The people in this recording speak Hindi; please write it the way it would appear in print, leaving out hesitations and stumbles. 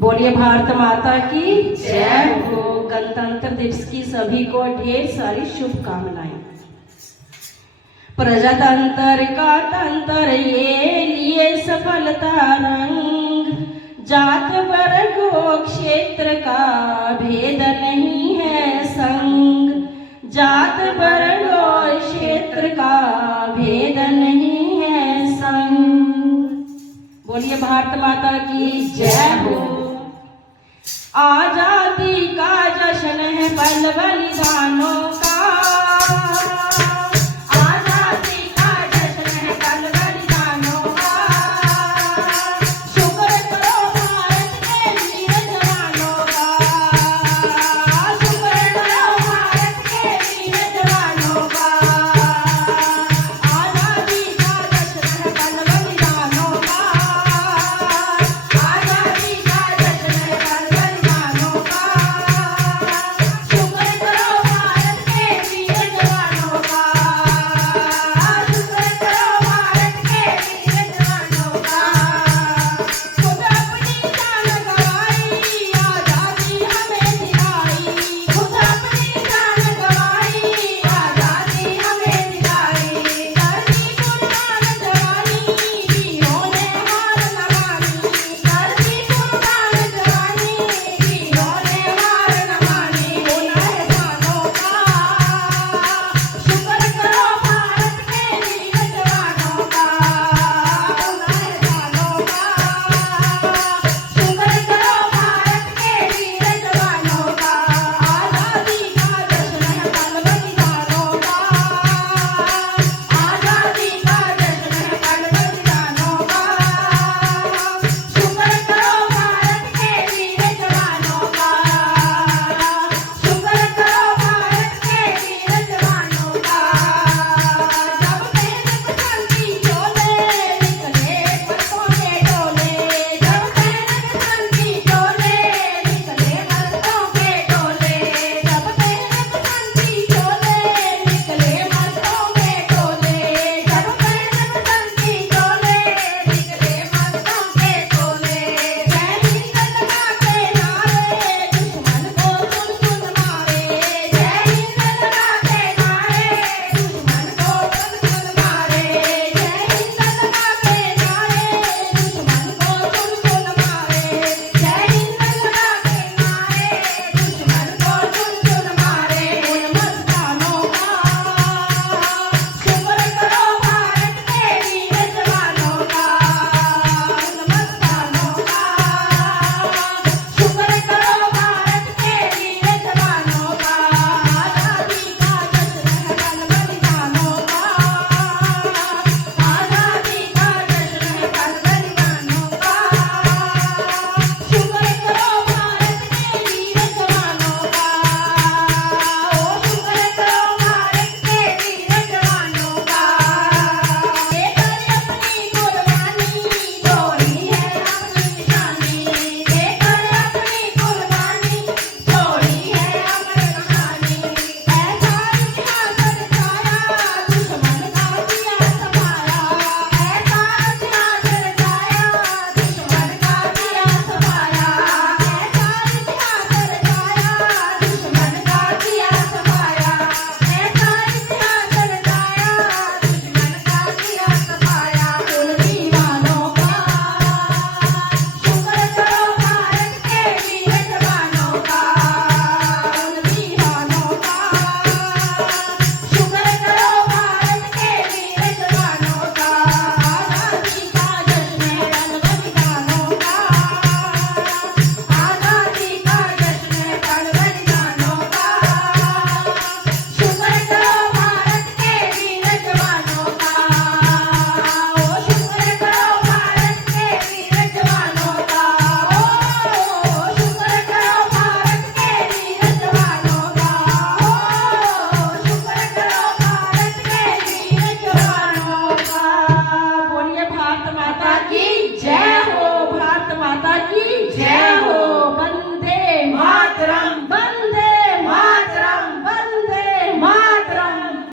बोलिए भारत माता की जय हो। गणतंत्र दिवस की सभी को ढेर सारी शुभकामनाएं। प्रजातंत्र का तंत्र ये लिए सफलता रंग, जात वर्ग क्षेत्र का भेद नहीं है संग, जात वर्ग क्षेत्र का भेद नहीं है संग। बोलिए भारत माता की जय हो। आजादी का जश्न है पल बलि